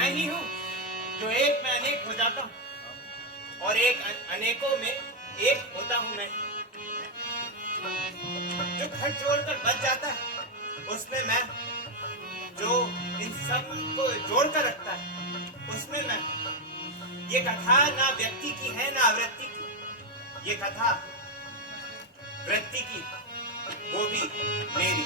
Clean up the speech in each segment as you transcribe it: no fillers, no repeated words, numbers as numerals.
मैं ही हूँ जो एक में अनेक हो जाता हूँ और एक अनेकों में एक होता हूँ मैं। जो घर जोड़कर बच जाता है उसमें मैं, जो इन सब को जोड़कर रखता है उसमें मैं। ये कथा ना व्यक्ति की है ना वृत्ति की, ये कथा वृत्ति की, वो भी मेरी।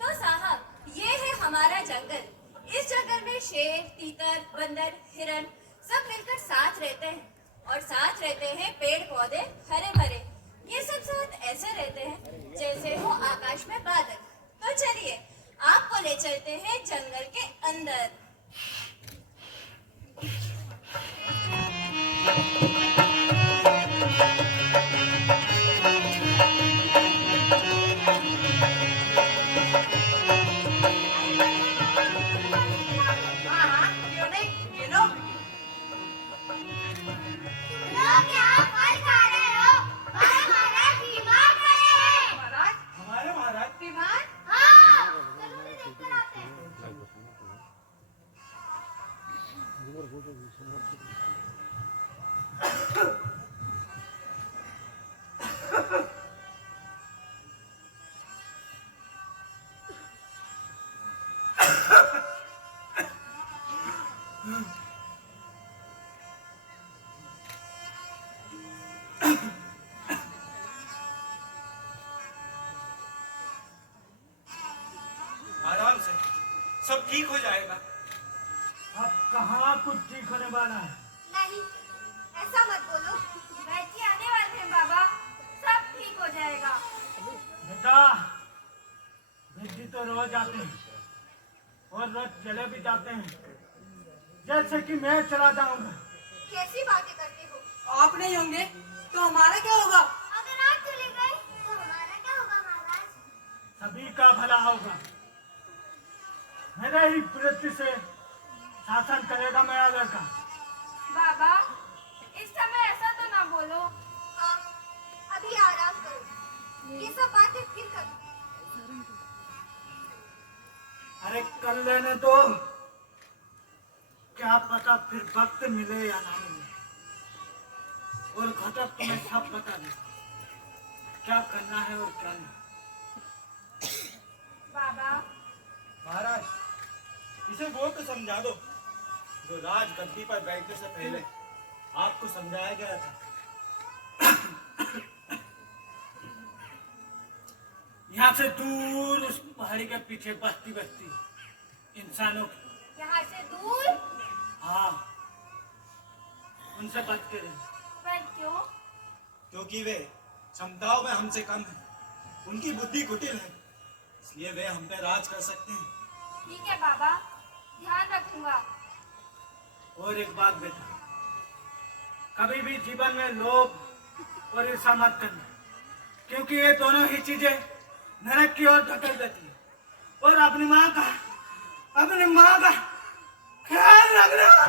तो साहब, ये है हमारा जंगल। इस जंगल में शेर, तीतर, बंदर, हिरन सब मिलकर साथ रहते हैं और साथ रहते हैं पेड़ पौधे हरे भरे। ये सब साथ ऐसे रहते हैं जैसे हो आकाश में बादल। तो चलिए आपको ले चलते हैं जंगल के अंदर। आराम से, सब ठीक हो जाएगा। अब कहाँ कुछ ठीक होने वाला है? नहीं, ऐसा मत बोलो। बैठिए, आने वाले हैं बाबा, सब ठीक हो जाएगा। बेटा, वृद्धि तो रोज आते हैं और रोज चले भी जाते हैं, जैसे कि मैं चला जाऊंगा। कैसी बातें करते हो? आप नहीं होंगे तो हमारा क्या होगा? अगर आप चले गए तो हमारा क्या होगा महाराज? सभी का भला होगा। मेरे ही वृत्ति से शासन करेगा मेरा लड़का। बाबा, इस समय ऐसा तो ना बोलो। हाँ, अभी आराम करो, ये सब बातें फिर करो। अरे कर लेने दो, क्या पता फिर वक्त मिले या ना मिले। और घटक तुम्हें सब बता दे क्या करना है और क्या नहीं। बाबा, महाराज, इसे वो तो समझा दो जो राज गद्दी पर बैठने से पहले आपको समझाया गया था। यहाँ से दूर उस पहाड़ी के पीछे बस्ती बस्ती इंसानों की। यहाँ से दूर? हाँ, उनसे बच के रहे। पर क्यों? क्योंकि वे क्षमताओं में हमसे कम हैं, उनकी बुद्धि कुटिल है, इसलिए वे हम पे राज कर सकते हैं। ठीक है बाबा, ध्यान रखूंगा। और एक बात बेटा, कभी भी जीवन में लोभ और ईर्ष्या मत करना, क्योंकि ये दोनों ही चीजें नरक की ओर धकेल देती है। और अपनी माँ का ख्याल रखना।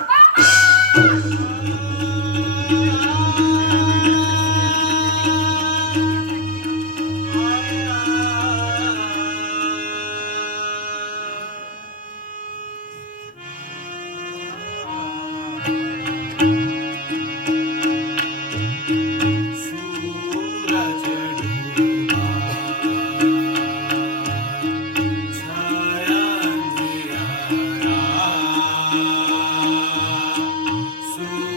सूरज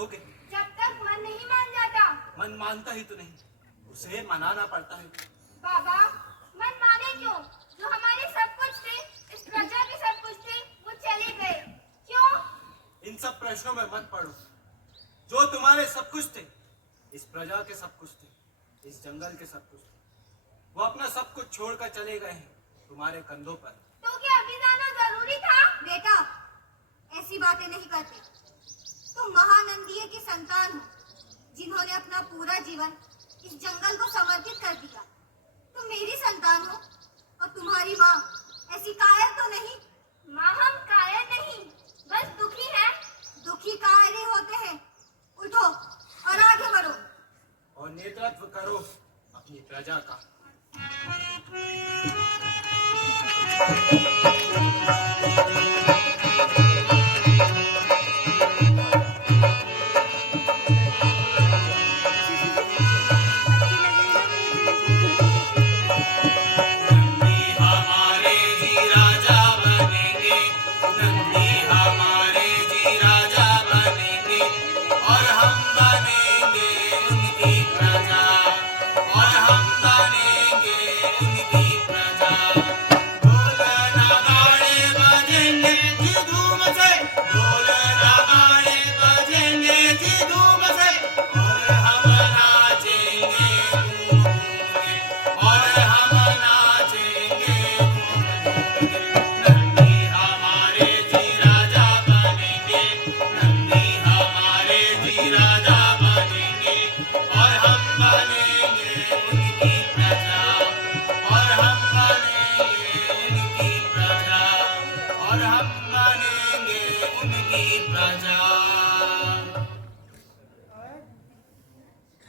रहोगे? जब तक मन नहीं मान जाता। मन मानता ही तो नहीं, उसे मनाना पड़ता है। बाबा, मन माने क्यों? जो हमारे सब कुछ थे, इस प्रजा के सब कुछ थे, वो चले गए। क्यों? इन सब प्रश्नों में मत पड़ो। जो तुम्हारे सब कुछ थे, इस प्रजा के सब कुछ थे, इस जंगल के सब कुछ थे, वो अपना सब कुछ छोड़कर चले गए हैं तुम्हारे कंधों पर। तो क्या अभी जाना जरूरी था? बेटा, ऐसी बातें नहीं करते। तुम महानंदीय की संतान हो, जिन्होंने अपना पूरा जीवन इस जंगल को समर्पित कर दिया। तुम मेरी संतान हो और तुम्हारी माँ ऐसी कायर तो नहीं? माँ, हम कायर नहीं, बस दुखी हैं। दुखी कायर ही होते हैं। उठो और आगे बढ़ो और नेतृत्व करो अपनी प्रजा का।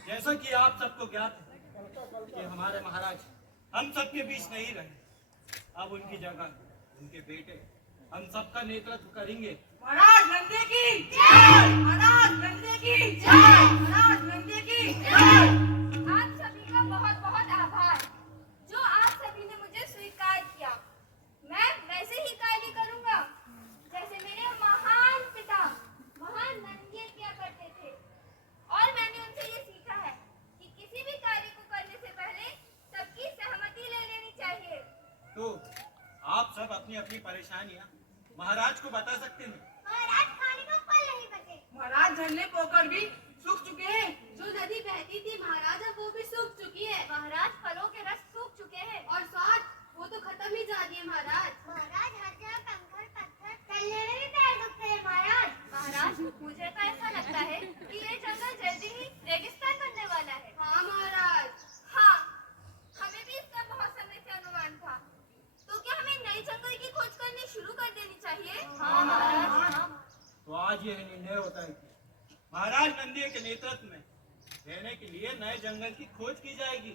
जैसा कि आप सबको ज्ञात है कि हमारे महाराज हम सबके बीच नहीं रहे। अब उनकी जगह उनके बेटे हम सबका नेतृत्व करेंगे। महाराज नंदी की जय, महाराज नंदी की जय, महाराज नंदी की जय। आप सभी का बहुत बहुत आभार, जो आप सभी ने मुझे स्वीकार किया। मैं वैसे ही कार्य करूंगा जैसे मेरे महान पिता महान नंदी किया करते थे। और मैंने उनसे ये सीखा है कि किसी भी कार्य को करने से पहले सबकी सहमति ले लेनी चाहिए। तो आप सब अपनी अपनी परेशानियां महाराज को बता सकते हैं। महाराज, खाने को फल नहीं बचे। महाराज झरने पोखर भी सूख चुके हैं। जो नदी बहती थी महाराज, अब वो भी सूख चुकी है। महाराज, फलों के रस सूख चुके हैं। और स्वाद, वो तो खत्म ही जा रही है महाराज। महाराज, हर जगह कंकड़ पत्थर, चलने में भी पैर दुखते हैं महाराज। महाराज, मुझे तो ऐसा लगता है कि ये जंगल जल्दी ही रेगिस्तान बनने वाला है। हाँ महाराज। हाँ, हमें भी इसका बहुत समय से अनुमान था। तो क्या हमें नए जंगल की खोज करनी शुरू कर देनी चाहिए? हाँ महाराज। तो आज यह निर्णय होता है कि महाराज नंदी के नेतृत्व में रहने के लिए नए जंगल की खोज की जाएगी।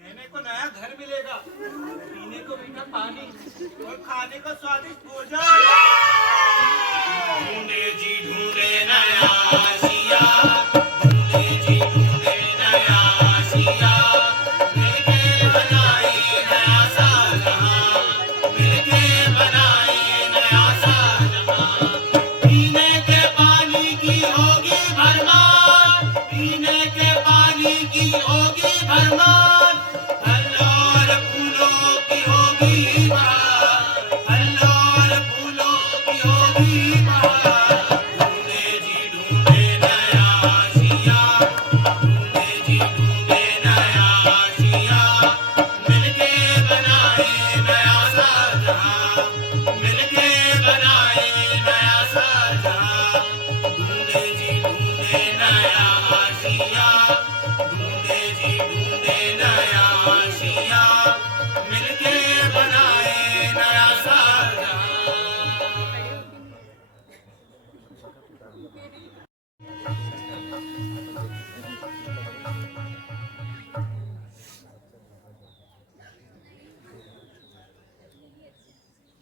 रहने को नया घर मिलेगा, पीने को मीठा पानी और खाने को स्वादिष्ट भोजन। ढूंढे जी ढूंढे नया सिया, ढूंढे जी ढूंढे नया सिया, मिलके बनाए नया शाहजहां, मिलके बनाए नया शाहजहां। पीने के पानी की होगी भरमार, पीने के पानी की होगी भरमार, फल और फूलों की होगी बहार, फल और फूलों की होगी बहार। ढूंढे जी ढूंढे नया सिया, ढूंढे जी ढूंढे नया सिया, मिलके बनाए नया शाहजहां, मिलके बनाए नया शाहजहां। ढूंढे जी ढूंढे नया सिया, ढूंढे जी ढूंढे नया सिया, मिलके बनाए नया शाहजहां।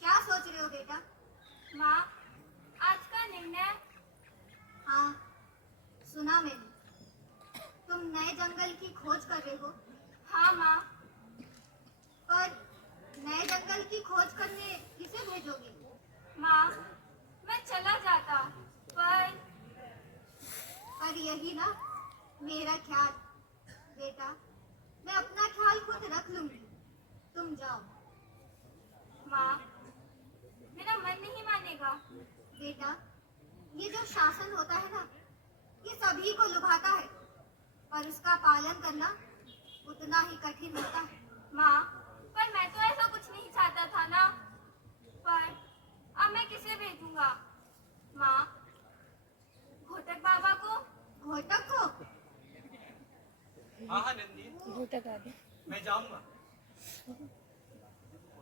क्या सोच रहे हो बेटा? माँ, आज का निर्णय। हाँ, सुना मैंने। तुम नए जंगल की खोज कर रहे हो? हाँ माँ। पर नए जंगल की खोज करने किसे भेजोगे? माँ, मैं चला जाता, पर ना मेरा ख्याल। बेटा, मैं अपना ख्याल खुद रख लूंगी, तुम जाओ। माँ, मेरा मन नहीं मानेगा। बेटा, ये जो शासन होता है ना, ये सभी को लुभाता है, पर उसका पालन करना उतना ही कठिन होता है। माँ, पर मैं तो ऐसा कुछ नहीं चाहता था ना। पर अब मैं किसे भेजूंगा? माँ, घोटक बाबा को। घोटक को? हाँ हाँ नंदी, मैं जाऊंगा।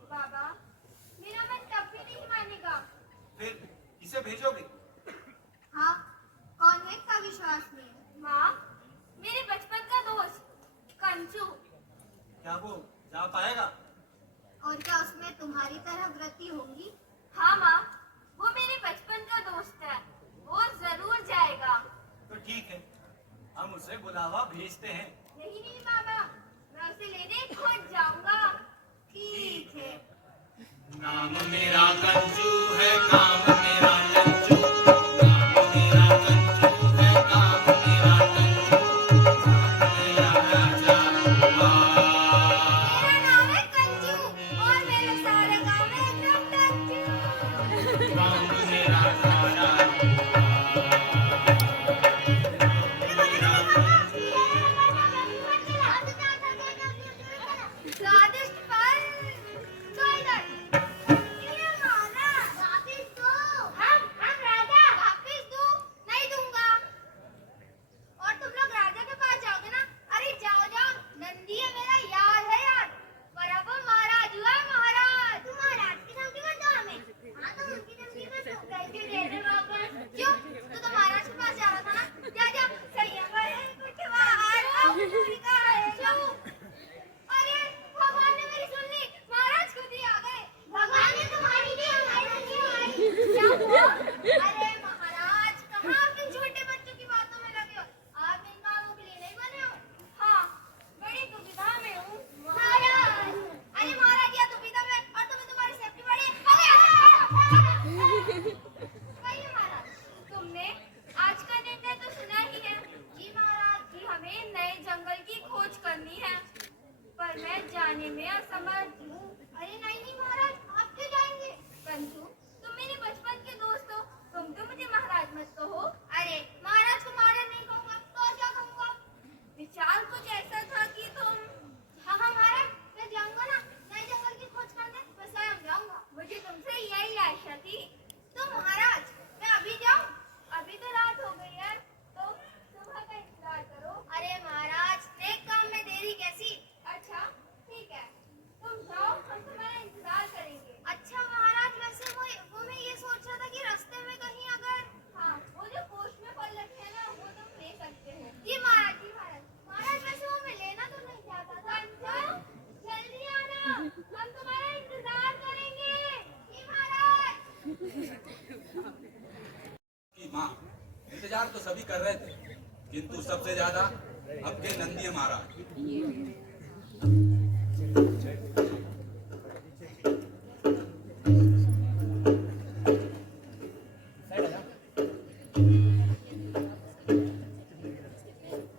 बाबा, मेरा मन तब भी नहीं मानेगा। फिर किसे भेजोगे? हाँ, कौन है इसका विश्वास नहीं है? माँ, मेरे बचपन का दोस्त कंचू। क्या वो जा पाएगा? और क्या उसमें तुम्हारी तरह वृत्ति होंगी? हाँ माँ, वो मेरे बचपन का दोस्त है, वो जरूर जाएगा। तो ठीक है, हम उसे बुलावा भेजते हैं। नहीं बाबा, मैं उसे लेने खुद जाऊंगा। ठीक है। नाम मेरा कंचू है, काम मेरा कंचू। नाम मेरा कंचू है, काम मेरा कंचू। मेरा राजा हुआ। मेरा नाम है कंचू और मेरे सारे गांव में एकदम कंचू। काम मेरा राजा स्वादिष्ट फल, तो इधर। ये माना, वापिस दो। हम राजा, वापिस दो। नहीं दूंगा। और तुम लोग राजा के पास जाओगे ना? अरे जाओ जाओ, नंदी है मेरा यार है यार। पर अब वो महाराज हुआ है, महाराज। तुम महाराज की धमकी मत दो हमें। हाँ तो उनकी धमकी मत दो। कैसे दे दे वापस? क्यों? तो महाराज के पास जा रहा था ना? जा जा, सही है। कुटवा अरे भगवान ने मेरी सुन ली, महाराज खुद ही आ गए। भगवान ने तुम्हारी दी, हमारी नहीं। क्या हुआ? अरे महाराज, कहाँ आप इन छोटे बच्चों की बातों में लगे हो? आप इन कामों के लिए नहीं बने हो। हाँ, बड़ी दुविधा में हूँ। महाराज, अरे महाराज या दुविधा में, और तुम्हें तुम्हारी सेफ्टी बड़ी है। कहिए महाराज। तुमने आज का निर्णय तो सुना ही है। जी महाराज। कि हमें नए जंगल की खोज करनी है, पर मैं जाने में असमर्थ हूँ। अरे नहीं महाराज, आप क्यों जाएंगे? कंचू, तुम मेरे बचपन के दोस्त हो, तुम तो मुझे महाराज मत कहो। अरे महाराज को महाराज नहीं कहूंगा तो और क्या कहूंगा? विचार कुछ ऐसा था कि तुम। हाँ हाँ महाराज, मैं जाऊंगा ना नए जंगल की खोज करने, मैं स्वयं जाऊंगा। मुझे तुमसे यही आशा थी। तो महाराज, मैं अभी जाऊं? अभी तो रात हो गई है, तो सुबह का इंतजार करो। अरे महाराज, नेक काम में देरी कैसी? अच्छा, ठीक है, तुम जाओ, हम तुम्हारा इंतजार करेंगे। अच्छा महाराज, वैसे वो मैं ये सोच रहा था कि रास्ते में कहीं अगर। हाँ, वो जो कोष में फल रखे हैं ना, वो तुम ले सकते हो। जी महाराज, जी महाराज। महाराज वैसे वो मैं लेना तो नहीं चाहता था। कंचू, जल्दी आना, हम तुम्हारा इंतजार करेंगे। जी महाराज। की माँ, इंतजार तो सभी कर रहे थे, किंतु सबसे ज्यादा आपके नंदी महाराज।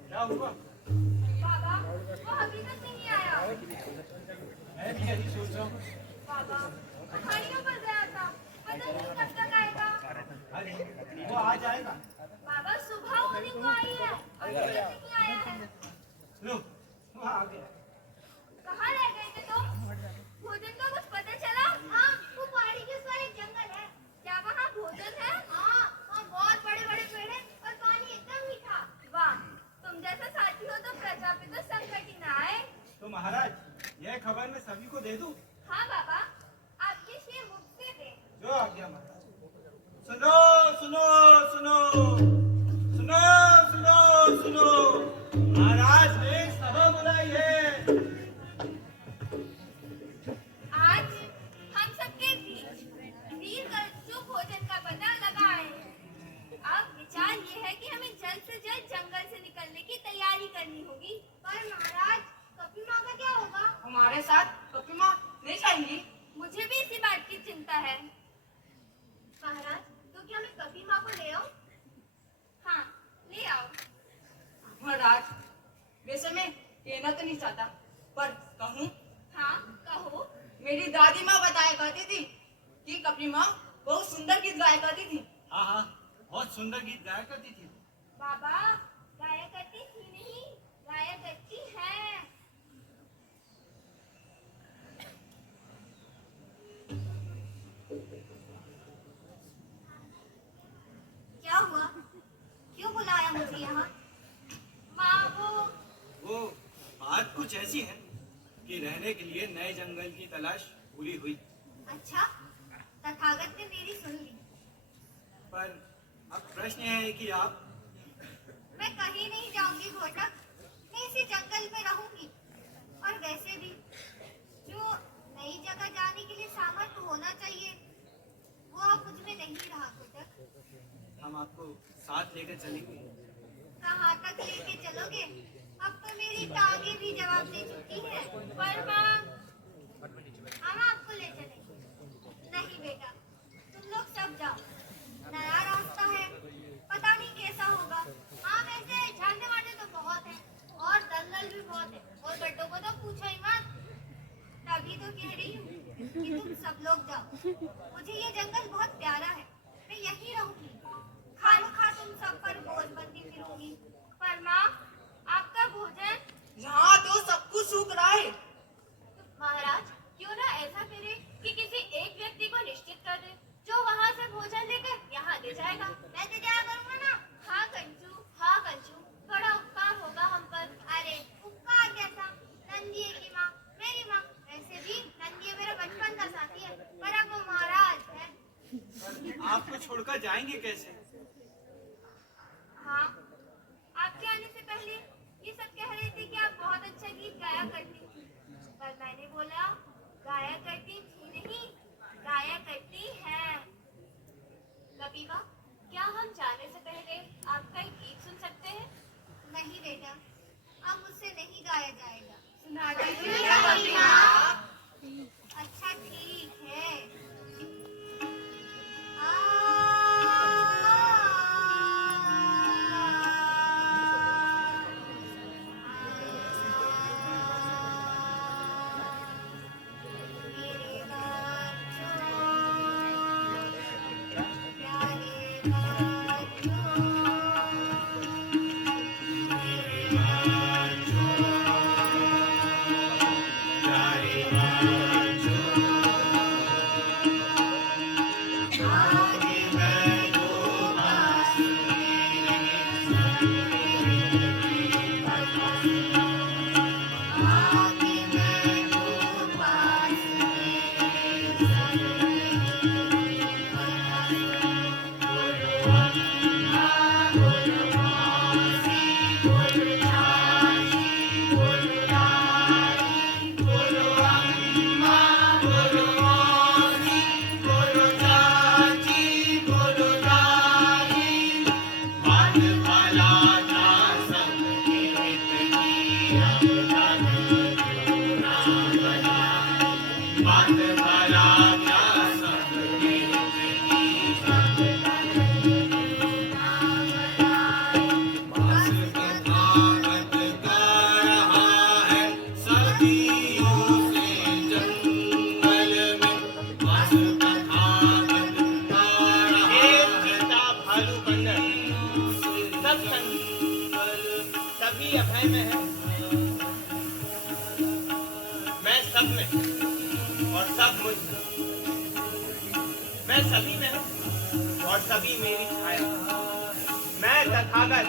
क्या हुआ? बाबा, वो अभी तक नहीं आया। मैं भी यही सोच रहा हूँ। बाबा, पहाड़ियों पर गया था, पता नहीं कब तक आएगा। अरे वो आ जाएगा। बाबा, सुबह होने को आई है, अभी तक नहीं आया है। लो, वो आ गया। कहाँ रह गए थे तुम? भोजन का कुछ पता चला? हाँ, वो पहाड़ी के उस पार एक जंगल है। क्या वहाँ भोजन है? हाँ, वहाँ बहुत बड़े बड़े पेड़ हैं और पानी एकदम मीठा। वाह, तुम जैसा साथी हो तो प्रजा पे तो संकट ही ना आए। तो महाराज, यह खबर मैं सभी को दे दूं? हाँ बाबा, आपके श्री मुख से दे। जो आ गया महाराज। सुनो सुनो सुनो सुनो सुनो सुनो, महाराज ने सभा बुलाई है। आज हम सबके बीच वीर कंचू भोजन का पता लगा आए हैं। अब विचार ये है कि हमें जल्द से जल्द जंगल से निकलने की तैयारी करनी होगी। पर महाराज, कपी माँ का क्या होगा? हमारे साथ कपी माँ नहीं जाएंगी। मुझे भी इसी बात की चिंता है। महाराज, तो क्या मैं कपी माँ को ले आऊं? आपकी माँ बहुत सुंदर गीत गाया करती थी। हाँ हाँ, बहुत सुंदर गीत गाया करती थी। बाबा गाया करती थी नहीं, गाया करती है। क्या हुआ? क्यों बुलाया मुझे यहाँ? माँ वो बात कुछ ऐसी है कि रहने के लिए नए जंगल की तलाश पूरी हुई, अच्छा, तथागत ने मेरी सुन ली। पर अब प्रश्न यह है कि आप मैं कहीं नहीं जाऊंगी घोटक, मैं इसी जंगल में रहूंगी। और वैसे भी जो नई जगह जाने के लिए सामर्थ्य होना चाहिए वो अब मुझ में नहीं रहा घोटक। हम आपको साथ लेकर चलेंगे। कहाँ तक लेके चलोगे? अब तो मेरी टांगे भी जवाब दे चुकी है। पर माँ, हम आपको ले चलेंगे। नहीं बेटा, तुम लोग सब जाओ, नया रास्ता है, पता नहीं कैसा होगा। हाँ वैसे झरने वाले तो बहुत हैं और दलदल भी बहुत है, और गड्ढों को तो पूछो ही मत। तभी तो कह रही हूँ कि तुम सब लोग जाओ। मुझे ये जंगल बहुत प्यारा है, मैं यहीं रहूंगी। खामखा तुम सब पर बोझ बनती फिरूंगी। पर माँ, आपका भोजन? यहाँ तो सब कुछ सूख रहा है। महाराज, क्यों ना ऐसा करे कि किसी एक व्यक्ति को निश्चित कर दे जो वहाँ से भोजन लेकर यहाँ ले जाएगा। मैं तो क्या करूँगा ना? हाँ कंचू, हाँ कंचू, बड़ा उपकार होगा हम पर। अरे उपकार कैसा? नंदिये की माँ, मेरी माँ। वैसे भी नंदिये मेरा बचपन का साथी है, पर अब वो महाराज है। पर आपको छोड़कर जाएंगे कैसे? हाँ, आपके आने से पहले ये सब कह रहे थे कि आप बहुत अच्छा गीत गाया करती थी, पर मैंने बोला गाया करती थी नहीं, गाया करती है। कपिवा, क्या हम जाने से पहले आपका एक गीत सुन सकते हैं? नहीं बेटा, अब मुझसे नहीं गाया जाएगा। सुना अच्छा ठीक है। सभी अभय में है, मैं सब में और सब मुझ में। मैं सभी में हूँ और सभी मेरी छाया। मैं तथागत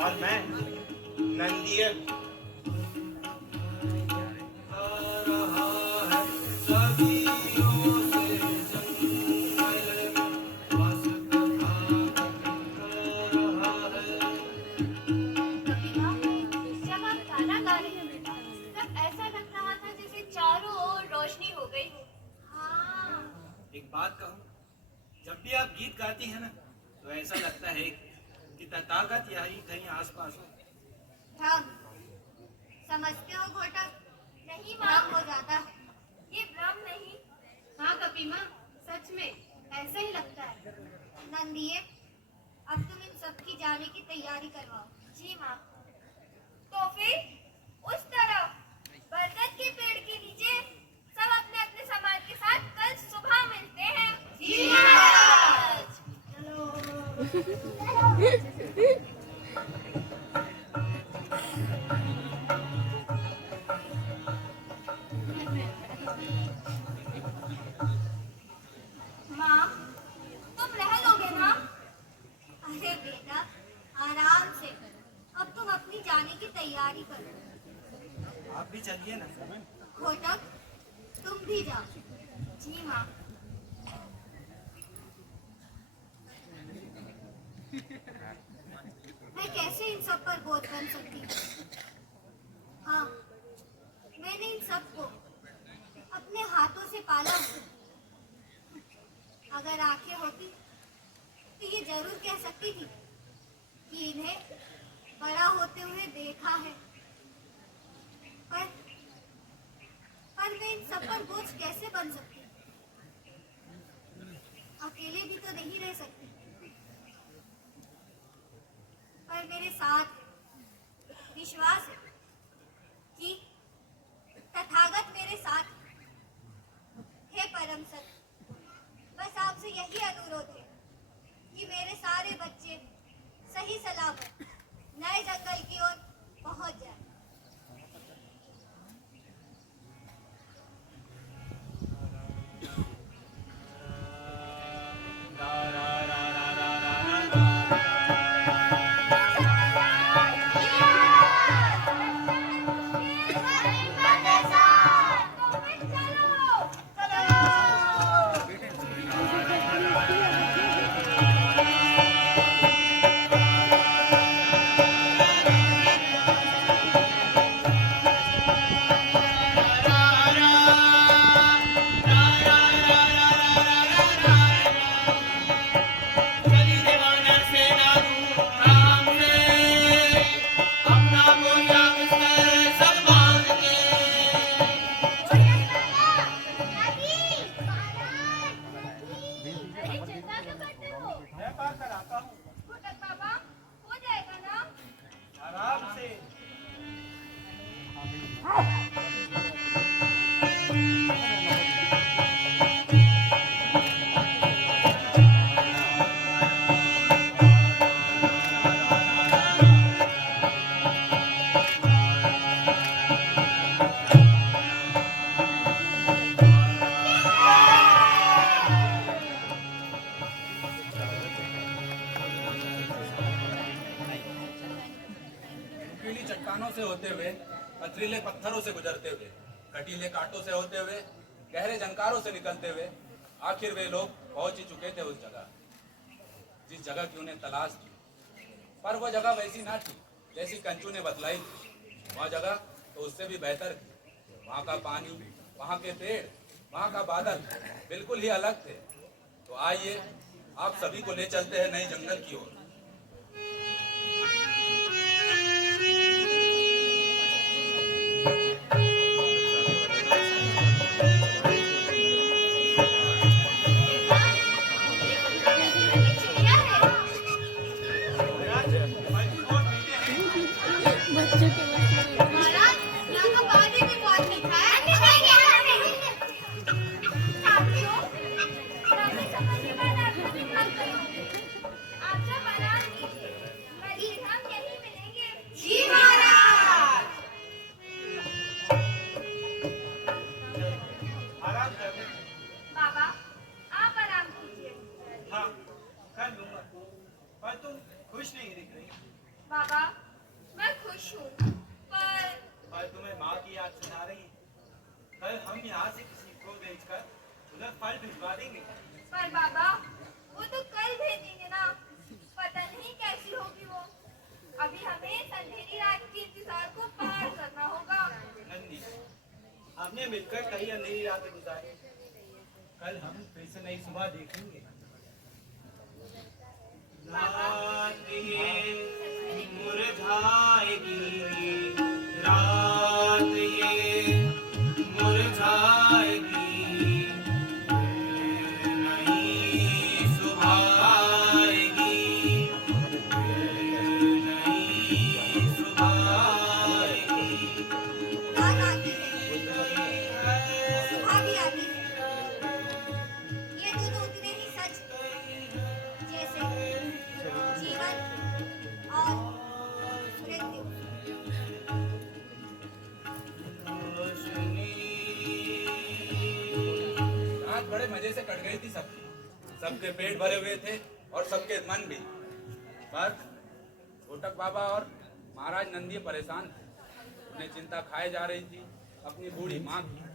और मैं नंदिये। कपिवा, जब आप गाना गा रहे थे तब ऐसा लग रहा था जैसे चारों ओर रोशनी हो गई हो। हाँ, एक बात कहूँ, जब भी आप गीत गाती हैं ना, तो ऐसा लगता है कि तथागत यही कहीं आसपास हो। ठग समझते हो घोटक? नहीं भ्रम हो जाता है। ये भ्रम नहीं। हाँ कपिमा, सच में ऐसा ही लगता है। नंदिये, अब तुम इन सब की जाने की तैयारी करवाओ। जी माँ। तो फिर उस तरफ बरगद के पेड़ के नीचे सब अपने अपने सामान के साथ कल सुबह मिलते हैं। माँ, तुम रह लोगे ना? अरे बेटा, आराम से। अब तुम अपनी जाने की तैयारी करो। आप भी चलिए ना। घोटक, तुम भी जाओ। जी माँ। मैं कैसे इन सब पर बोझ बन सकती हूँ? हाँ, मैंने इन सब को अपने हाथों से पाला है। अगर आंखें होती तो ये जरूर कह सकती थी कि इन्हें बड़ा होते हुए देखा है। पर मैं इन सब पर बोझ कैसे बन सकती? अकेले भी तो नहीं रह सकती। पर मेरे साथ विश्वास है कि तथागत मेरे साथ है। परम सत्य, बस आपसे यही अनुरोध है कि मेरे सारे बच्चे सही सलामत नए जंगल की ओर पहुंच जाएं। अरे चिंता क्यों करते हो? मैं पार कर आता हूँ। घोटक बाबा, हो जाएगा ना? आराम से। नुकीली चट्टानों से होते हुए, पथरीले पत्थरों से गुजरते हुए, कटीले कांटों से होते हुए, गहरे झंकारों से निकलते हुए आखिर वे लोग पहुंच ही चुके थे उस जगह जिस जगह की उन्हें तलाश थी। पर वह जगह वैसी ना थी जैसी कंचू ने बतलाई थी। वह जगह तो उससे भी बेहतर थी। वहाँ का पानी, वहाँ के पेड़, वहाँ का बादल बिल्कुल ही अलग थे। तो आइए आप सभी को ले चलते हैं नई जंगल की ओर। चिड़िया है। महाराज, यहाँ का पानी भी बहुत मीठा है। साथियों, लंबे सफर के बाद आप लोग थक गए होंगे। आप सब आराम कीजिए। कल हम यहीं मिलेंगे। जी महाराज। आराम कर ले। बाबा, आप आराम कीजिए। हाँ, कर लूंगा। पर तुम खुश नहीं दिख रही। बाबा, मैं खुश हूँ, पर तुम्हें माँ की याद सता रही है। कल हम यहाँ से किसी को भेजकर उधर फल भिजवा देंगे। पर बाबा, वो तो कल भेजेंगे ना। पता नहीं कैसी होगी वो। अभी हमें अंधेरी रात के इंतजार को पार करना होगा। नंदी, हमने मिलकर कई अंधेरी रातें गुजारी। कल हम फिर से नई सुबह देखेंगे। रात ये मुरझाएगी, रात ये मुरझाएगी, फिर नई सुबह आएगी, फिर नई सुबह आएगी। रात आती है, सुबह भी आती है। ये दोनों उतने ही सच जैसे गई थी सबकी, सबके पेट भरे हुए थे और सबके मन भी। पर घोटक बाबा और महाराज नंदी परेशान थे, उन्हें चिंता खाए जा रही थी अपनी बूढ़ी माँ की।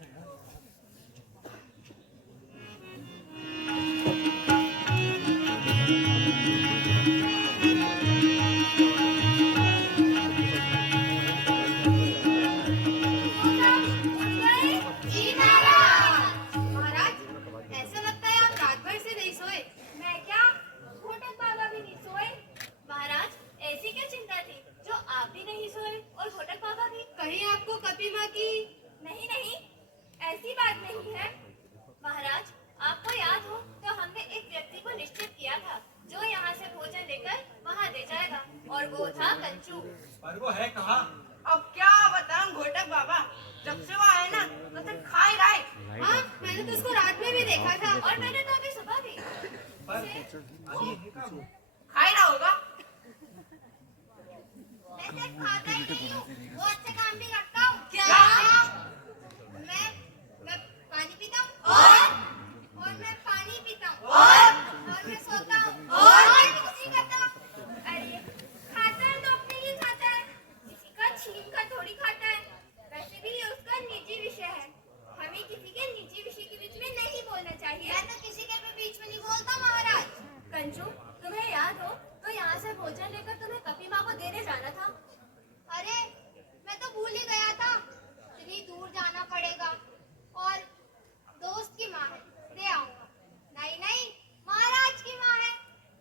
जी महाराज, ऐसा लगता है आप रात भर से नहीं सोए। मैं क्या, घोटक बाबा भी नहीं सोए। महाराज, ऐसी क्या चिंता थी जो आप भी नहीं सोए और घोटक बाबा भी? कहीं आपको कपी माँ की नहीं नहीं, ऐसी बात नहीं है। महाराज, आपको याद हो तो हमने एक व्यक्ति को निश्चित किया था जो यहाँ से भोजन लेकर वहाँ दे जाएगा, और वो था कंचू। पर वो है कहाँ? अब क्या बताऊं घोटक बाबा, जब से वो आए ना तो सिर्फ खा ही रहा है। हाँ, मैंने तो उसको रात में भी देखा था। और मैंने तो अभी सुबह भी। पर अभी है कहाँ? खा ही रहा होगा। मैं सिर्फ खाता ही नहीं हूँ, वो अच्छे काम भी करता हूँ। क्या? मैं पानी पीता हूँ और मैं पानी पीता हूँ और मैं सोता हूँ और मैं भी कुछ नहीं करता। अरे, खाता है तो अपने लिए खाता है, किसी का छीन कर थोड़ी खाता है। वैसे भी ये उसका निजी विषय है, हमें किसी के निजी विषय के बीच में नहीं बोलना चाहिए। मैं तो किसी के भी बीच में नहीं बोलता महाराज। कंचू, तुम्हें याद हो तो यहाँ से भोजन लेकर तुम्हें कपी माँ को देने जाना था। अरे, मैं तो भूल ही गया था। इतनी दूर जाना पड़ेगा और दोस्त की माँ है, दे आऊंगा। नहीं नहीं, महाराज की माँ है,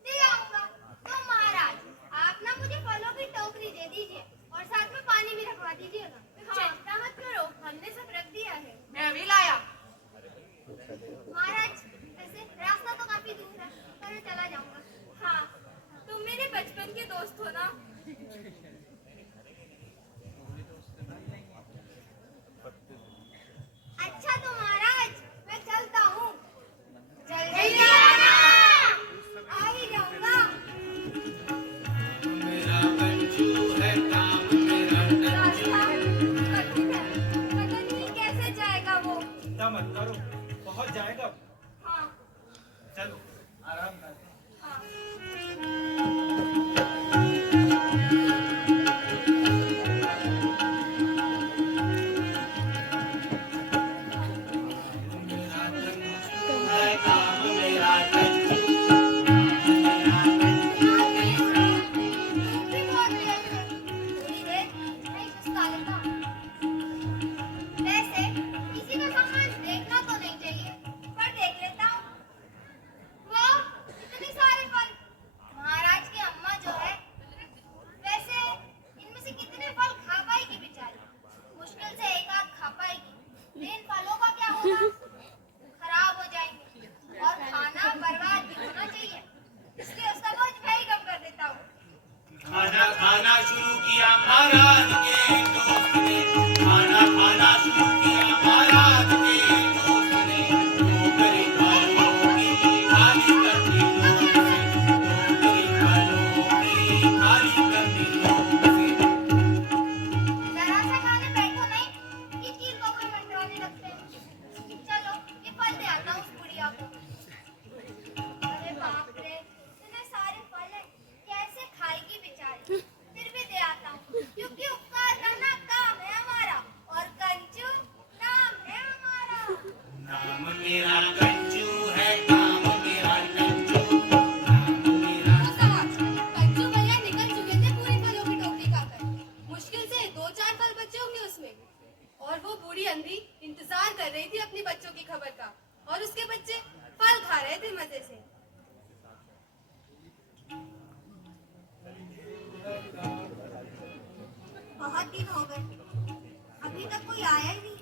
दे आऊंगा। तो महाराज, आप ना मुझे फलों की टोकरी दे दीजिए और साथ में पानी भी रखवा दीजिएगा। चिंता मत करो, हमने सब रख दिया है। मैं अभी लाया। महाराज, वैसे रास्ता तो काफी दूर है, पर मैं चला जाऊंगा। हाँ, तुम मेरे बचपन के दोस्त हो ना। अच्छा तो महाराज, मैं चलता हूँ। जल्दी आना। आ ही जाऊंगा। मेरा कंचू है काम मेरा रास्ता कठिन है, पता नहीं कैसे जाएगा वो। चिंता मत करो, पहुंच जाएगा। हाँ चलो आराम कर। हाँ। भी बहुत देर से, थोड़ी देर मैं सुस्ता लेता हूँ। वैसे किसी का सामान देखना तो नहीं चाहिए, पर देख लेता हूँ। वाह, इतने सारे फल। महाराज की अम्मा जो है, वैसे इनमें से कितने फल खा पाएगी बेचारी? मुश्किल से एक आध खा पाएगी। इन फलों का क्या होगा? खराब हो जाएंगे और खाना बर्बाद भी होना चाहिए, इसलिए उसका बोझ मैं ही कम कर देता हूँ। खाना खाना शुरू किया महाराज के दोस्त ने, खाना खाना शुरू किया महाराज के दोस्त ने। टोकरी फलों की खाली करनी लोग से, टोकरी फलों की खाली करनी लोग से। जरा सा खाने बैठो नहीं कि कील कौवे मंडराने लगते हैं। चलो ये फल दे आता हूँ उस बुढ़िया को। अरे बाप रे, इतने सारे फल हैं, कैसे खाएगी बेचारी? फिर भी दे आता हूँ, क्योंकि उपकार करना काम है हमारा और कंचू नाम है हमारा। नाम मेरा कंचू है, काम मेरा कंचू, नाम मेरा। कंचू भैया निकल चुके थे पूरी फलों की टोकरी खाकर। मुश्किल से 2-4 फल बचे होंगे उसमें, और वो बूढ़ी अंधी इंतजार कर रही थी अपनी बच्चों की खबर का, और उसके बच्चे फल खा रहे थे मजे से। बहुत दिन हो गए, अभी तक कोई आया ही नहीं।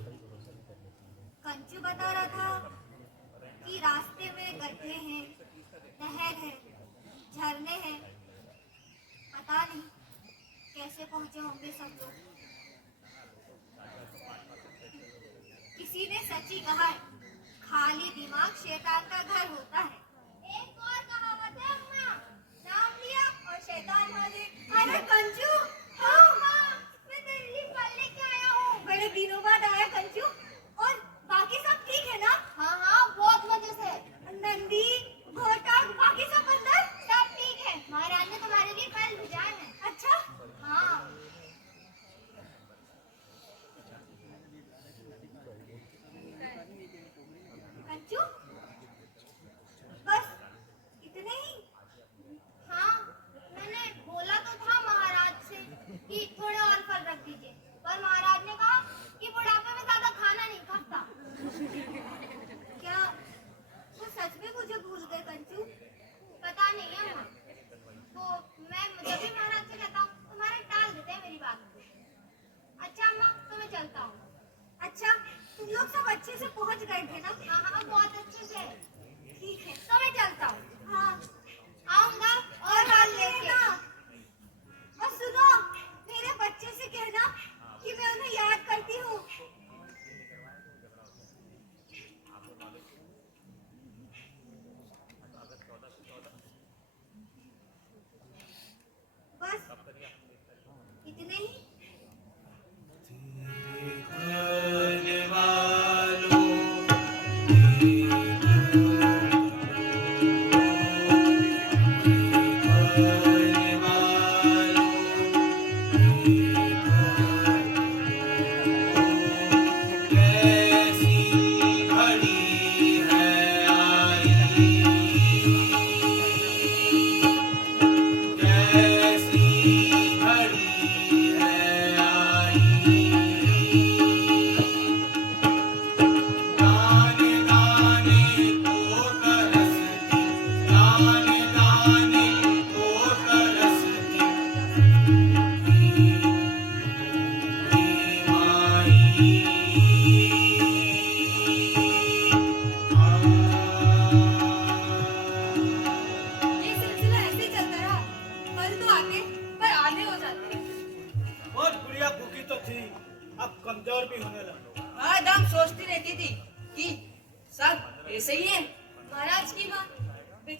कंचू बता रहा था कि रास्ते में गड्ढे हैं, नहर है, झरने हैं। पता नहीं कैसे पहुंचे होंगे सब लोग। किसी ने सच ही कहा है, खाली दिमाग शैतान का घर होता है। एक और कहावत है अम्मा, नाम लिया और शैतान हाजिर। अरे कंचू, हाँ हाँ, मैं तेरे लिए फल लेके आया हूँ। बड़े दिनों बाद आया कंचू। और बाकी सब ठीक है ना? हाँ हाँ, बहुत मजे से।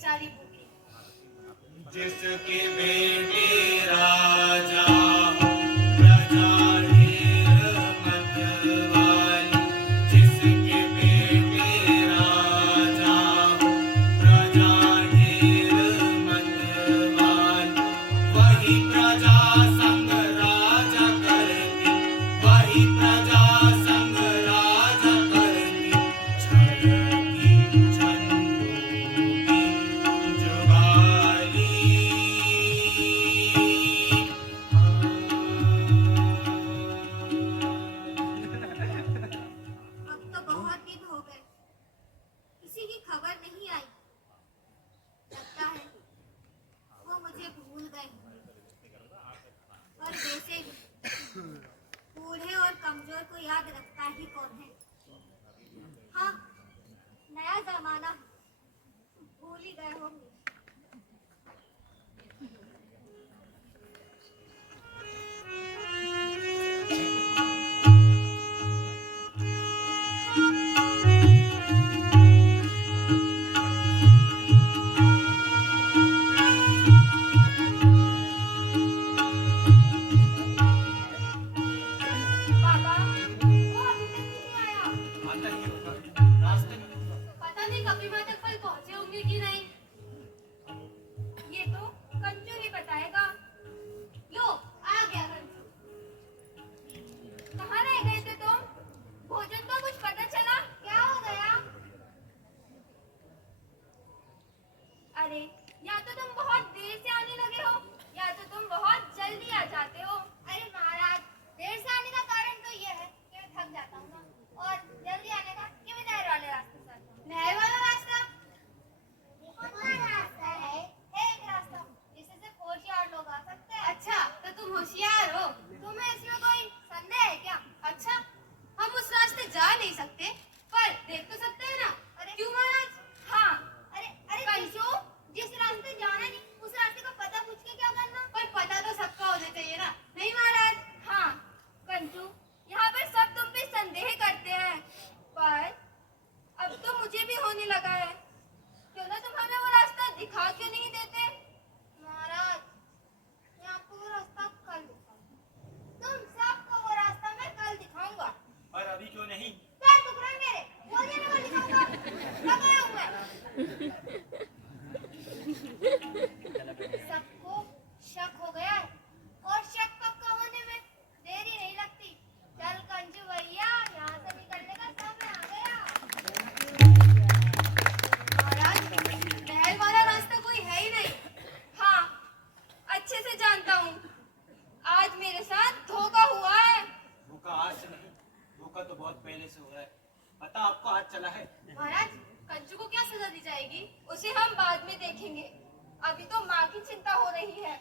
बेचारी भूखी। जिसके बेटे राजा प्रजा ढेर मतवाली, जिसके बेटे राजा प्रजा ढेर मतवाली, वही प्रजा संग राजा करती, वही प्रजा संग राजा करती, छलकी छंदोगी जुगाली। अब तो बहुत दिन हो गए, किसी की खबर नहीं आई। लगता है वो मुझे भूल गए। और वैसे भी बूढ़े और कमजोर को याद रखता ही कौन है। हाँ, नया जमाना, भूल ही गए होंगे। पापा, वो अभी तक नहीं आया। आता ही होगा, रास्ते में मिलूंगा। पता नहीं कभी वहां तक फल पहुंचे होंगे कि नहीं। ये तो कंचू ही बताएगा। लो, आ गया कंचू। कहाँ रह गए थे तुम? भोजन का कुछ पता चला? क्या हो गया? अरे, या तो तुम बहुत देर से आने लगे हो, या तो तुम बहुत जल्दी आ जाते हो। अरे महाराज, देर से आने का कारण तो ये है कि मैं थक जाता हूँ ना, और जल्दी आने का कि मैं नहर वाले रास्ते से आता हूँ। नहर वाला रास्ता? कौन सा रास्ता है? एक रास्ता जिससे सिर्फ होशियार लोग आ सकते हैं। अच्छा, तो तुम होशियार हो। तुम्हें इसमें कोई संदेह है क्या? अच्छा, हम उस रास्ते जा नहीं सकते, पर देख तो सकते हैं ना। अरे क्यों महाराज? हाँ, अरे अरे कंचू, जिस रास्ते जाना नहीं, उस रास्ते का पता पूछ के क्या करना? पर पता तो सबका होना चाहिए ना। नहीं महाराज? हाँ, कंचू, यहाँ पर सब तुम पे संदेह करते हैं, पर अब तो मुझे भी होने लगा है। क्यों ना तुम हमें वो रास्ता दिखा क्यों नहीं देते? महाराज, मैं आपको वो रास्ता कल दिखाऊंगा। तुम सबको वो रास्ता मैं कल दिखाऊंगा। पर अभी क्यों नहीं? पैर टुकड़े मेरे, बोलिए ना, कल दिखाऊंगा। कब आया हूँ मैं? सबको शक हो गया है, और शक पक्का होने में देरी नहीं लगती। चल कंजू भैया, यहाँ से निकलने का समय आ गया। महाराज, नहर वाला रास्ता कोई है ही नहीं। हाँ, अच्छे से जानता हूँ। आज मेरे साथ धोखा हुआ है। धोखा आज से नहीं, धोखा तो बहुत पहले से हो रहा है। पता आपको आज चला है? महाराज, कंजू को क्या सजा दी जाएगी, उसे हम बाद में देखेंगे। अभी तो माँ की चिंता हो रही है।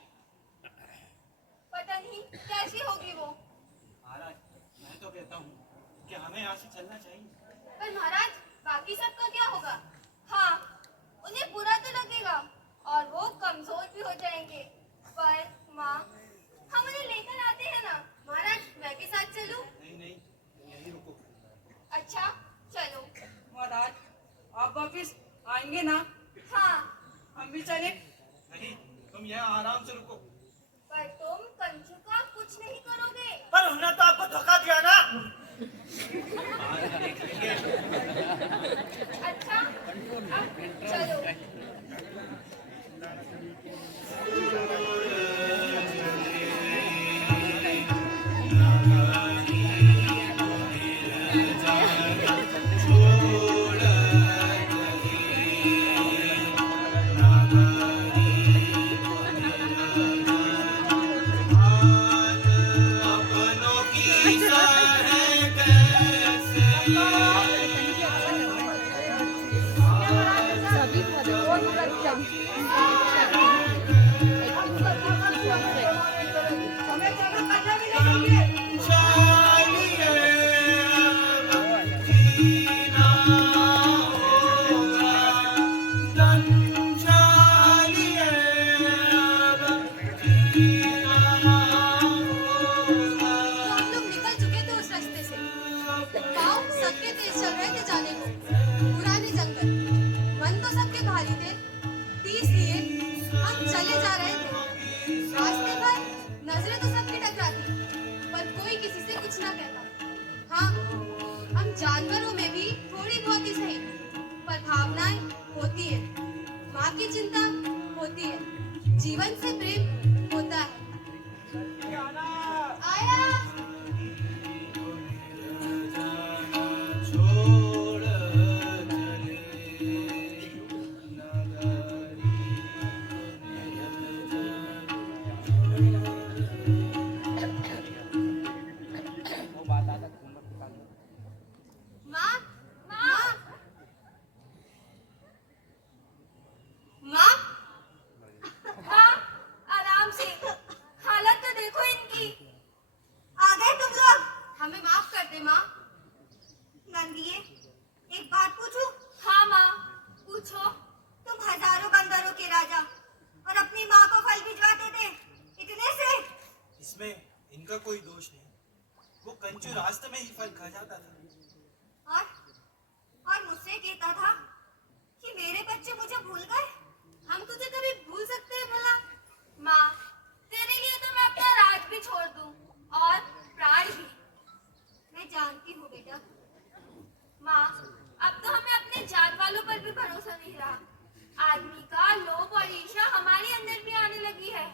पता नहीं कैसी होगी वो। महाराज, मैं तो कहता हूँ कि हमें यहाँ से चलना चाहिए। पर महाराज, बाकी सबका क्या होगा? हाँ, उन्हें बुरा तो लगेगा और वो कमजोर भी हो जाएंगे। पर माँ, हम उन्हें लेकर आते हैं ना। महाराज, मैं के साथ चलूं? नहीं नहीं, तुम यहीं रुको। अच्छा, चलो। महाराज, आप वापिस आएंगे ना? हाँ, हम भी चले? नहीं, तुम यहाँ आराम से रुको। पर तुम कंचू का कुछ नहीं करोगे। पर हमने तो आपको धोखा दिया ना। आज देख लेंगे। अच्छा, अब चलो। छोड़ हम चले जा रहे थे, रास्ते पर नजरें तो सबकी टकराती, पर कोई किसी से कुछ ना कहता। हाँ, हम जानवरों में भी थोड़ी बहुत ही सही, पर भावनाएं होती है, माँ की चिंता होती है, जीवन से प्रेम होता है। आया। माँ, माँ, माँ, माँ, आराम से, हालत तो देखो इनकी। आ गए तुम लोग। हमें माफ कर दे माँ। नंदिए, एक बात पूछूं? हाँ माँ, पूछो। तुम हजारों बंदरों के राजा और अपनी माँ को फल भिजवाते थे, इतने से? इसमें इनका कोई दोष नहीं। वो कंचू रास्ते में ही फल खा जाता था। और मुझसे कहता था कि मेरे बच्चे मुझे भूल गए। हम तुझे कभी भूल सकते हैं भला? माँ, तेरे लिए तो मैं अपना राज भी छोड़ दूं और प्राण भी। मैं जानती हूँ बेटा। माँ, अब तो हमें अपने जात वालों पर भी भरोसा नहीं रहा। आदमी का लोभ और ईर्ष्या हमारे अंदर भी आने लगी है।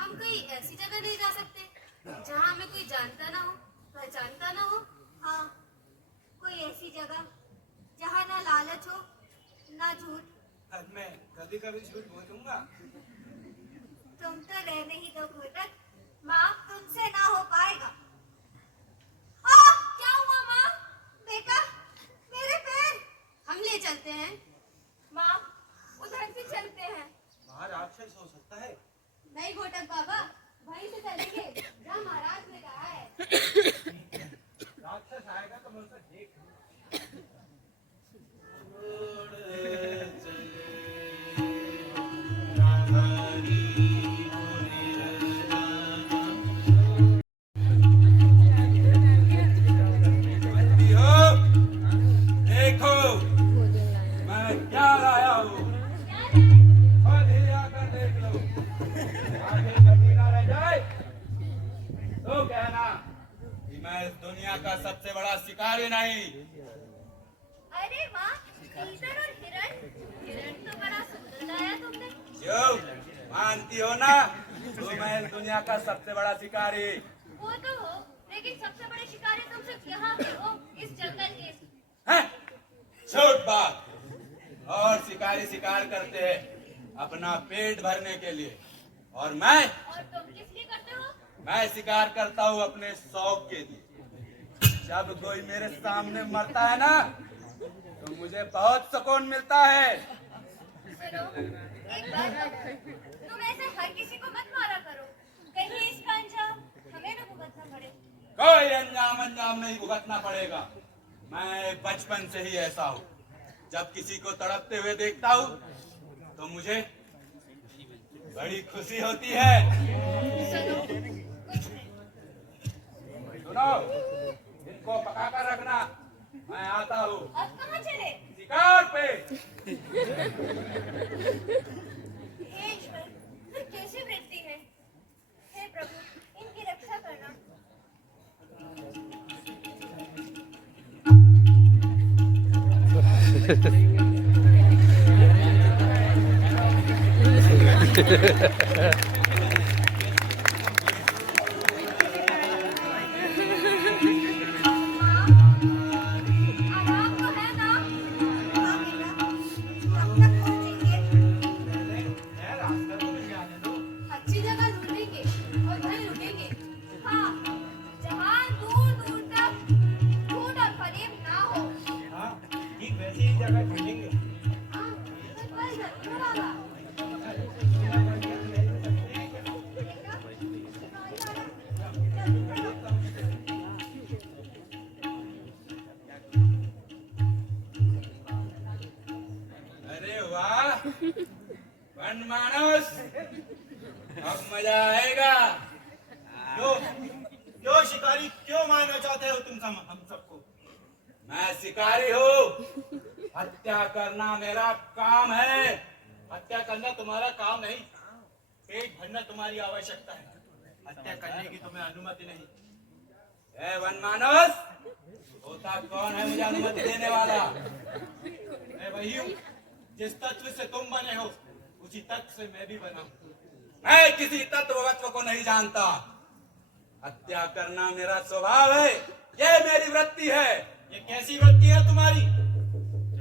हम कहीं ऐसी जगह नहीं जा सकते जहाँ हमें कोई जानता ना हो, पहचानता ना हो। हाँ, कोई ऐसी जगह जहाँ ना लालच हो, ना झूठ। आज मैं कभी कभी झूठ बोलूंगा। तुम तो रहने ही दो घोटक, माँ, तुमसे ना हो पाएगा। क्या हुआ माँ? बेटा, मेरे पैर। हम ले चलते हैं। माँ, उधर से चलते हैं। वहाँ राक्षस हो सकता है। नहीं घोटक बाबा, वहीं से चलेंगे जहाँ महाराज ने कहा है। राक्षस आएगा तो मैं उसे देख देखो मैं क्या लाया हूँ। खुद ही आकर देख लो। आगे कभी ना रह जाए तो कहना कि मैं इस दुनिया का सबसे बड़ा शिकारी नहीं। अरे वाह, तीतर और हिरण। हिरण तो बड़ा सुंदर लाया तुमने। क्यों मानती हो ना तो मैं इस दुनिया का सबसे बड़ा शिकारी। वो तो हो, लेकिन सबसे बड़े शिकारी तुम सिर्फ यहाँ के हो, इस जंगल के। हैं? झूठ बात। और शिकारी शिकार करते हैं अपना पेट भरने के लिए, और मैं और तुम किस लिए करते हो? मैं शिकार करता हूँ अपने शौक के लिए। जब कोई मेरे सामने मरता है ना तो मुझे बहुत सुकून मिलता है। सुनो, एक बात बताओ, तुम ऐसे हर किसी को मत मारा करो, कहीं इसका अंजाम हमें न भुगतना पड़े। कोई अंजाम नहीं भुगतना पड़ेगा। मैं बचपन से ही ऐसा हूँ। जब किसी को तड़पते हुए देखता हूँ तो मुझे बड़ी खुशी होती है। सुनो, कुछ नहीं। सुनो, इनको पका कर रखना, मैं आता हूँ अब कहाँ चले? शिकार पे। हे ईश्वर, फिर कैसी वृत्ति है? हे प्रभु, इनकी रक्षा करना। आराम तो है ना? हाँ बेटा, अब तक पहुँचेंगे। मैं रास्ता तो नहीं आने दो। अच्छी जगह ढूंढेंगे और वहीं रुकेंगे। हाँ, जहाँ दूर दूर तक झूठ और फरेब ना हो। हाँ, ठीक वैसी ही जगह ढूंढेंगे। हाँ, तो फल जरूर आगा। अरे वाह वन मानस, अब मजा आएगा। क्यों क्यों शिकारी क्यों मारना चाहते हो तुम हम सबको? मैं शिकारी हूँ। हत्या करना मेरा काम है। हत्या करना तुम्हारा काम नहीं। पेट भरना तुम्हारी आवश्यकता है, हत्या करने की तुम्हें अनुमति नहीं। ए वनमानस, होता कौन है मुझे अनुमति देने वाला? मैं वही हूँ जिस तत्व से तुम बने हो, उसी तत्व से मैं भी बना हूँ। मैं किसी तत्ववत्व को नहीं जानता। हत्या करना मेरा स्वभाव है, ये मेरी वृत्ति है। ये कैसी वृत्ति है तुम्हारी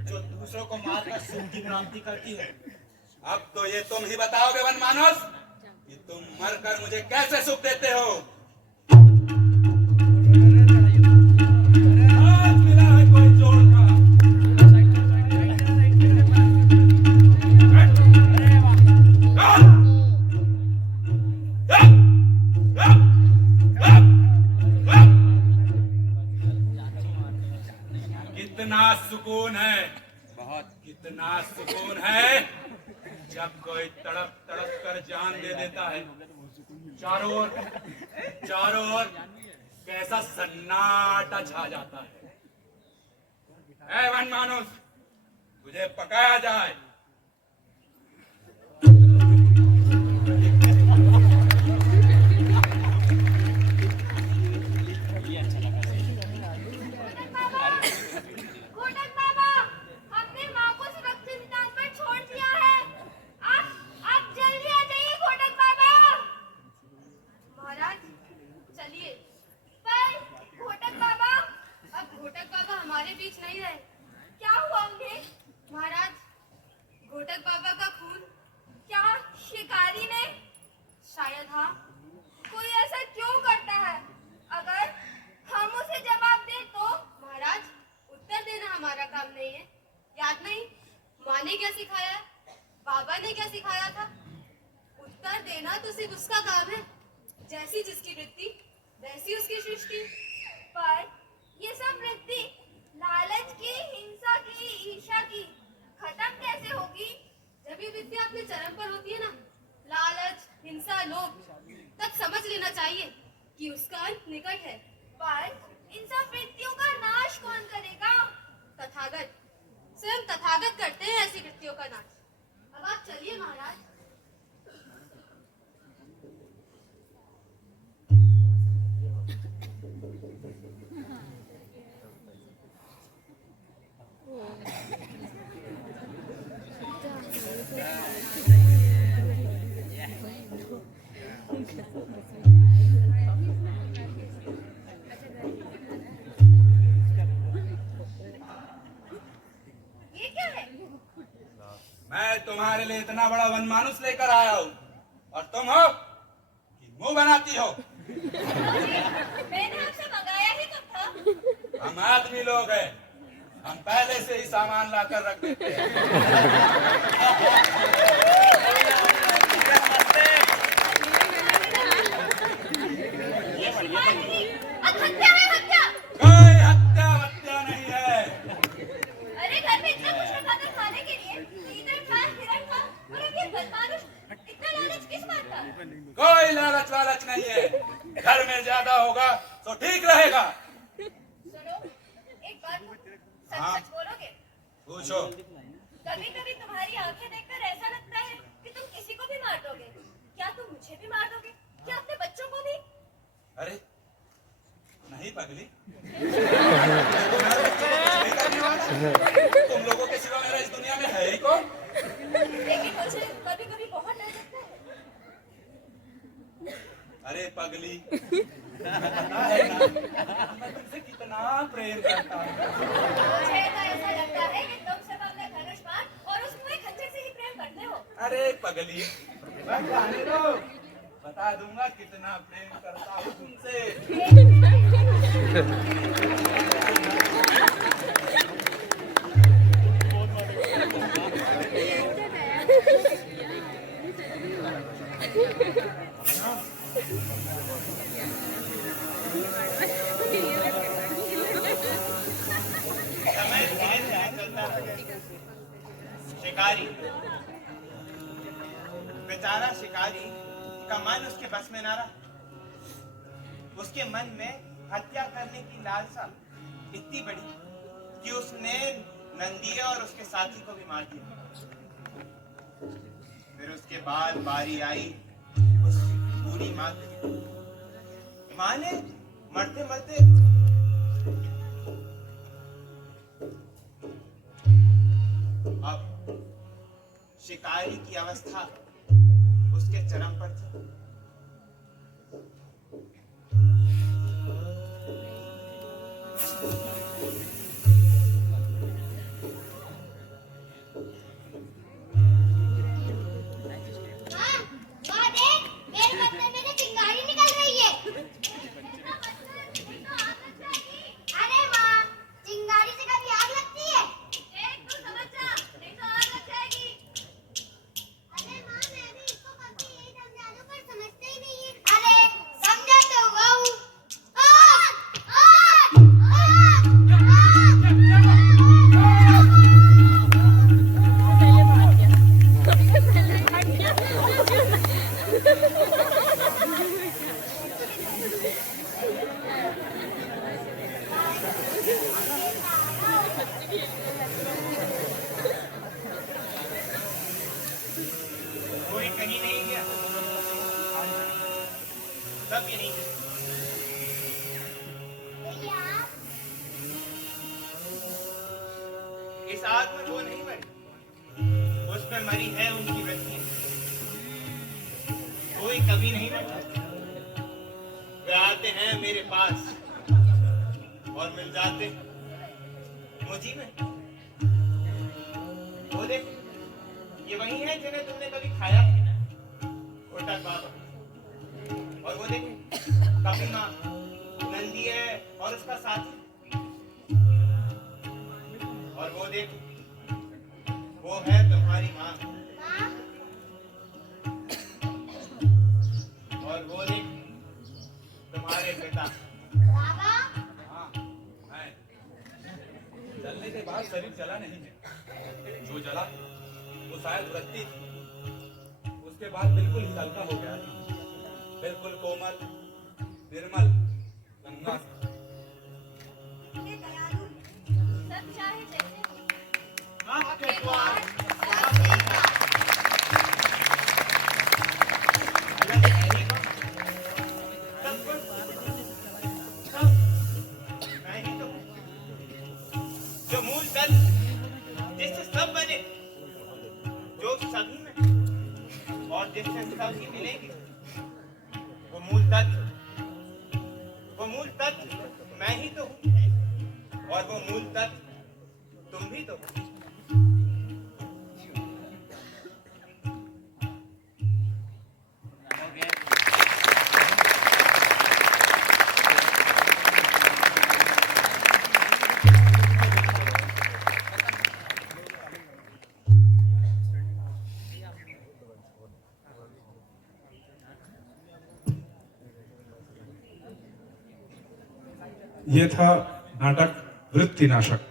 जो दूसरों को मारकर सुख की प्राप्ति करती है? अब तो ये तुम ही बताओगे वनमानस कि तुम मरकर मुझे कैसे सुख देते हो। आज मिला है कोई चोर का। कितना सुकून है, कितना सुकून है जब कोई तड़प तड़प कर जान दे देता है। चारों ओर कैसा सन्नाटा छा जाता है। ऐ वनमानुष, तुझे पकाया जाए। घोटक बाबा, हमने माँ को सुरक्षित स्थान पर छोड़ दिया है। आप जल्दी आ जाइए घोटक बाबा। महाराज चलिए। पर घोटक बाबा, अब घोटक बाबा हमारे बीच नहीं रहे, क्या हुआ उन्हें? महाराज घोटक बाबा का खून क्या शिकारी ने? शायद हाँ। कोई ऐसा क्यों करता है? अगर हम उसे जवाब दें तो? महाराज उत्तर देना हमारा काम नहीं है। याद नहीं माँ ने क्या सिखाया, बाबा ने क्या सिखाया था? उत्तर देना तो सिर्फ उसका काम है, जैसी जिसकी वृत्ति वैसी उसकी सृष्टि। पर ये सब वृत्ति लालच की, हिंसा की, ईर्ष्या की खत्म कैसे होगी? जब ये विद्या अपने चरम पर होती है ना, लालच, हिंसा, लोभ, तब समझ लेना चाहिए कि उसका अंत निकट है। पर इन सब वृत्तियों का नाश कौन करेगा? तथागत। स्वयं तथागत करते हैं ऐसी वृत्तियों का नाश। अब आप चलिए महाराज। ये क्या है? मैं तुम्हारे लिए इतना बड़ा वनमानुष लेकर आया हूँ और तुम हो कि मुंह बनाती हो। मैंने आपसे मंगाया ही कब था? हम आदमी लोग हैं, हम पहले से ही सामान लाकर रख देते हैं। ये शिकार नहीं, अब हत्या है, हत्या। कोई हत्या नहीं है। अरे घर में इतना कुछ रखा था खाने के लिए, तीतर था, हिरण था, और अब ये बदमाश, इतना लालच किस बात का? कोई लालच वालच नहीं है। घर में ज्यादा होगा तो ठीक रहेगा। सुनो, एक बात सच हाँ। सच बोलोगे? पूछो। कभी कभी तुम्हारी आंखें देखकर ऐसा लगता है कि तुम किसी को भी मार दोगे। क्या तुम मुझे भी मार दोगे? क्या अपने बच्चों को भी? अरे नहीं पगली, तुम लोगों के सिवा मेरा इस दुनिया में है ही कौन? लेकिन मुझे कभी कभी बहुत डर लगता है। अरे पगली, मैं तुमसे कितना प्रेम करता हूँ। मुझे तो ऐसा लगता है कि तुम सिर्फ अपने धनुष बाण और उस कुएं खंजर से ही प्रेम करते हो। अरे पगली, बस जाने दो, बता दूंगा कितना प्रेम करता हूँ तुमसे। समय धीरे धीरे चलता है। शिकारी, बेचारा शिकारी का मन उसके बस में ना रहा। उसके मन में हत्या करने की लालसा इतनी बड़ी कि उसने नंदिया और उसके साथी को भी मार दिया। फिर उसके बाद बारी आई अपनी माँ के लिए। माँ ने मरते मरते अब शिकारी की अवस्था उसके चरम पर थी। माँ, माँ देख, मेरे बर्तन में से चिंगारी निकल रही है। अरे माँ, चिंगारी से कभी आग लगती है? तू समझ जा, नहीं तो आग लग जाएगी। अरे माँ, मैं भी इसको कभी यही समझा दूं, पर समझते ही नहीं है। अरे, समझाते हुआ हूँ। आग! आग! कोई कहीं नहीं गया, सब ये नहीं गया। भैया, इस आग में वो नहीं मरी, उसमें मरी है उनकी वृत्ति। कोई कभी नहीं बैठा, वे आते हैं मेरे पास और मिल जाते मुझी में। वो देख, ये वही है जिन्हें तुमने कभी खाया कोटक बाबा। और वो देख, कभी माँ नंदी है और उसका साथी। और वो देख, वो है तुम्हारी माँ। माँ, और वो देख, तुम्हारे पिता। बाबा, हाँ, है। जलने के बाद शरीर जला नहीं है। जो जला वो शायद वृत्ति थी। उसके बाद बिल्कुल ही हल्का हो गया, बिल्कुल कोमल, निर्मल, गंगा सा। हे दयालु, सब चाहे जैसे हो। आपके द्वार सबसे का। अगर कहने को, सब कुछ, सब, मैं ही तो हूँ। जो मूल तत्व जिससे सब बने, जो सभी में और जिससे सभी मिलेंगे, वो मूल तत्व मैं ही तो हूँ। और वो मूल तत्व तुम भी तो हो। यह था नाटक वृत्तिनाशक।